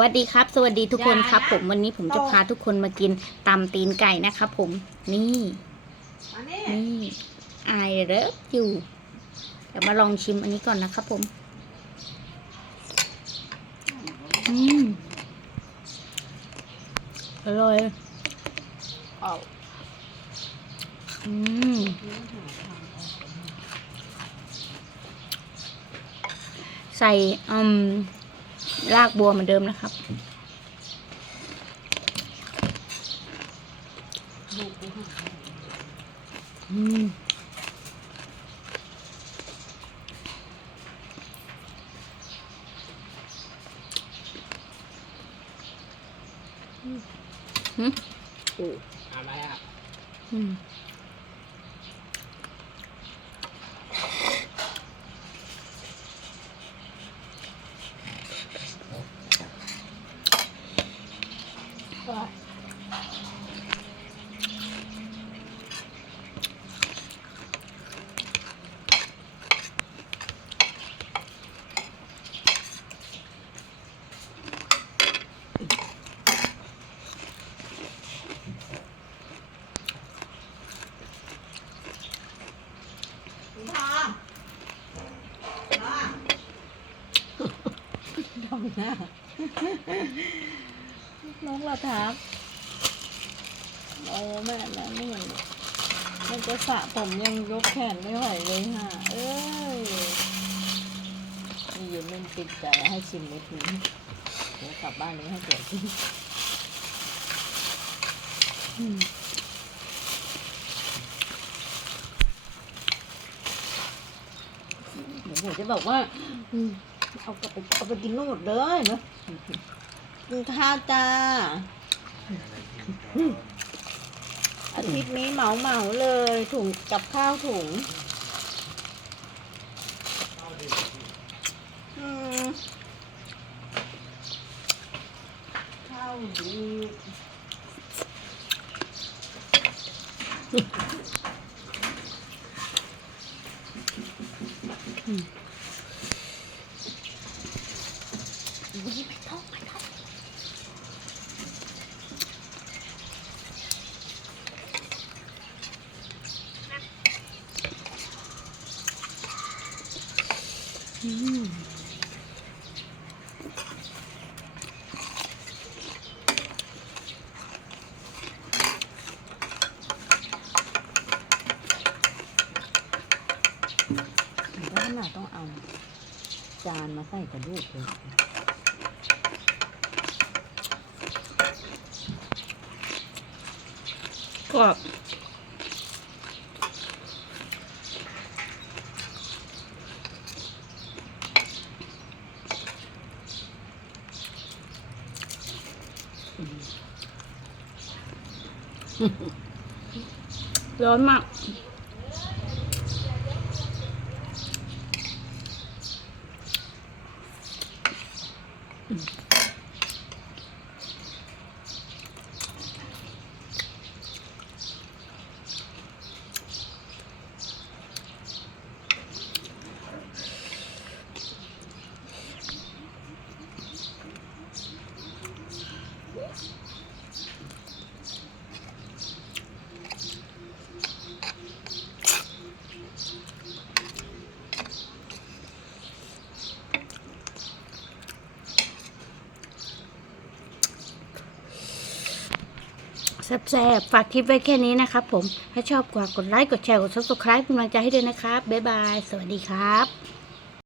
วัสดีครับ สวัสดีทุกคนครับ ผมวันนี้ผมจะพาทุกคนมากินตำตีนไก่นะครับผมนี่มานี่นี่ไอเลิฟอยู่เดี๋ยวมาลองชิมอันนี้ก่อนนะครับผมอืมอร่อยเอาอืมใส่อืม รากบัวเหมือนเดิมนะครับลูกกูหาอืมหืมกูอะไรอะ อืม ทองทองทำหน้า น้องละทักโอ้แม่นะนี่มันมันจะสระผมยังยกแขนไม่ไหวเลยฮะ เอ้ยนี่ยืนมันติดใจให้ชิมนิดนึงเดี๋ยวกลับบ้านนี้ให้เกิดกินอืมผมจะบอกว่า เอากลับไปเอาไปกินนู่นหมดเลยเนาะ กินข้าวจ้า อาทิตย์นี้เหมาเหมาเลย ถุงกับข้าวถุงข้าวดีไม่ท้องไม่ท้อง อืมผมว่าน่าต้องเอา จานมาใส่กระดูกเลยกรอบ ร้อนมาก แซ่บๆฝากคลิปไว้แค่นี้นะครับผม ถ้าชอบกว่ากดไลค์ กดแชร์ กดซับสไครป์เป็นกำลังใจให้ด้วยนะครับ บ๊ายบาย สวัสดีครับ